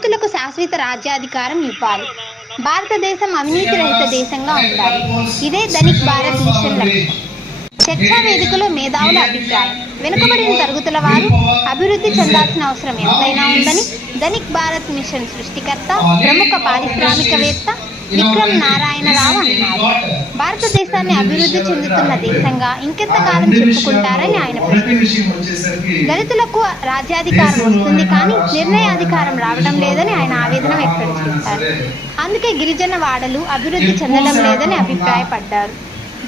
దళితులకు శాశ్వత రాజ్యాధికారం ఇవ్వాలి. భారతదేశం అవినీతి రహిత దేశంగా ఉండాలి. ఇదే ధనిక్ భారత్ మిషన్ లక్ష్యం. చర్చా వేదికలో మేధావుల అభిప్రాయం. వెనుకబడిన తరగతుల వారు అభివృద్ధి చెందాల్సిన అవసరం ఎంతైనా ఉందని ధనిక్ భారత్ మిషన్ సృష్టికర్త, ప్రముఖ పారిశ్రామికవేత్త విక్రమ్ నారాయణ రావు అన్నారు. భారతదేశాన్ని అభివృద్ధి చెందుతున్న దేశంగా ఇంకెంతకాలం చెప్పుకుంటారని ఆయన ప్రశ్నించారు. దళితులకు రాజ్యాధికారం వస్తుంది కానీ నిర్ణయాధికారం రావడం లేదని ఆయన ఆవేదన వ్యక్తం చేశారు. అందుకే గిరిజన వాడలు అభివృద్ధి చెందడం లేదని అభిప్రాయపడ్డారు.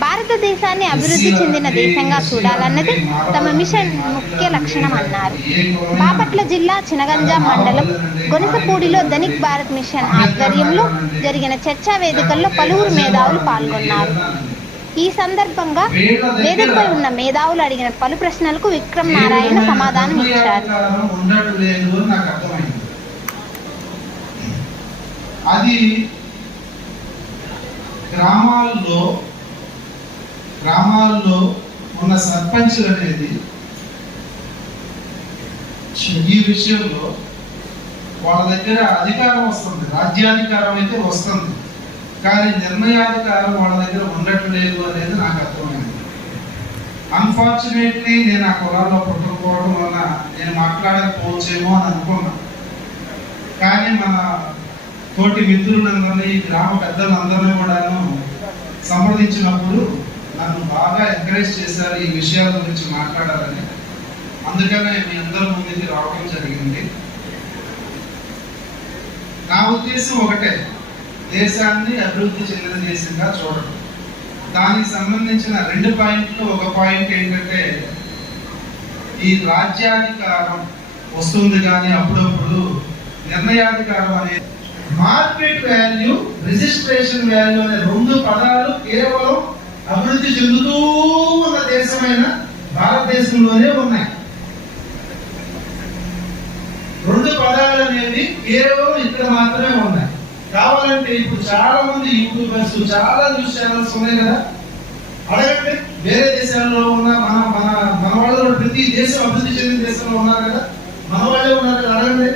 భారతదేశాన్ని అభివృద్ధి చెందిన దేశంగా చూడాలన్నది తమ మిషన్ ముఖ్య లక్షణం అన్నారు. బాపట్ల జిల్లా చినగంజాం మండలం గొనసపూడిలో ధనిక్ భారత్ మిషన్ ఆధ్వర్యంలో జరిగిన చర్చా వేదికల్లో పలువురు మేధావులు పాల్గొన్నారు. ఈ సందర్భంగా వేదికపై ఉన్న మేధావులు అడిగిన పలు ప్రశ్నలకు విక్రమ్ నారాయణ సమాధానం ఇచ్చారు. గ్రామాల్లో ఉన్న సర్పంచులు అనేది ఈ విషయంలో వాళ్ళ దగ్గర అధికారం వస్తుంది, రాజ్యాధికారం అయితే వస్తుంది, కానీ నిర్ణయాధికారం వాళ్ళ దగ్గర ఉండట్లేదు అనేది నాకు అర్థమైంది. అన్ఫార్చునేట్లీ నేను ఆ కులాల్లో పుట్టకపోవడం వల్ల నేను మాట్లాడకపోవచ్చేమో అని అనుకున్నా. కానీ మన తోటి మిత్రులందరినీ, గ్రామ పెద్దలందరినీ కూడాను సంప్రదించినప్పుడు నన్ను బాగా ఎంకరేజ్ చేశారు ఈ విషయాల గురించి మాట్లాడాలని. అందుకనే మీ అందరి ముందుకి రావడం జరిగింది. నా ఉద్దేశం ఒకటే, దేశాన్ని అభివృద్ధి చెందిన దేశంగా చూడడం. దానికి సంబంధించిన 2 పాయింట్లు. ఒక పాయింట్ ఏంటంటే, ఈ రాజ్యాధికారం వస్తుంది కానీ అప్పుడప్పుడు నిర్ణయాధికారం అనేది, మార్కెట్ వాల్యూ, రిజిస్ట్రేషన్ వాల్యూ అనే 2 పదాలు కేవలం అభివృద్ధి చెందుతూ ఉన్న దేశమైన భారతదేశంలోనే ఉన్నాయి. 2 పదాలు అనేది కేవలం ఇక్కడ మాత్రమే ఉన్నాయి. కావాలంటే ఇప్పుడు చాలా మంది యూట్యూబర్స్, చాలా న్యూస్ ఛానల్స్ ఉన్నాయి కదా, అడగండి. వేరే దేశాల్లో ఉన్న మన వాళ్ళు ప్రతి దేశం అభివృద్ధి చెందిన దేశంలో ఉన్నారు కదా, మన వాళ్ళే ఉన్నారు కదా, అడగండి.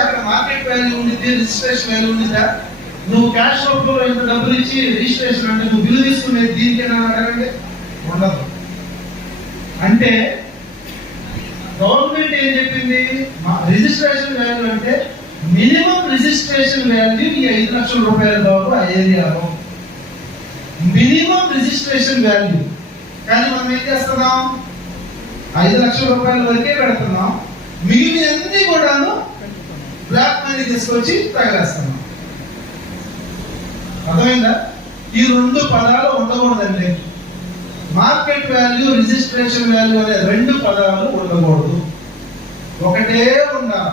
అక్కడ మార్కెట్ వాల్యూ ఉండిద్ది, రిజిస్ట్రేషన్ వాల్యూ ఉండిద్దా? నువ్వు క్యాష్ లో ఇంత డబ్బులు ఇచ్చి రిజిస్ట్రేషన్ అంటే నువ్వు బిల్లు తీసుకునేది దీనికైనా అడగండి, ఉండదు. అంటే గవర్నమెంట్ ఏం చెప్పింది, రిజిస్ట్రేషన్ వాల్యూ అంటే మినిమం రిజిస్ట్రేషన్ వాల్యూ ఈ 5 లక్షల రూపాయల బాబు ఆ ఏరియాలో మినిమం రిజిస్ట్రేషన్ వాల్యూ. కానీ మనం ఏం చేస్తున్నాం, 5 లక్షల రూపాయల వరకే పెడుతున్నాం, మిగిలినన్ని కూడాను బ్లాక్ మనీ తీసుకొచ్చి తగలేస్తున్నాం. అర్థమైందా? ఈ 2 పదాలు ఉండకూడదండి. మార్కెట్ వాల్యూ, రిజిస్ట్రేషన్ వాల్యూ అనే 2 పదాలు ఉండకూడదు, ఒకటే ఉండాలి.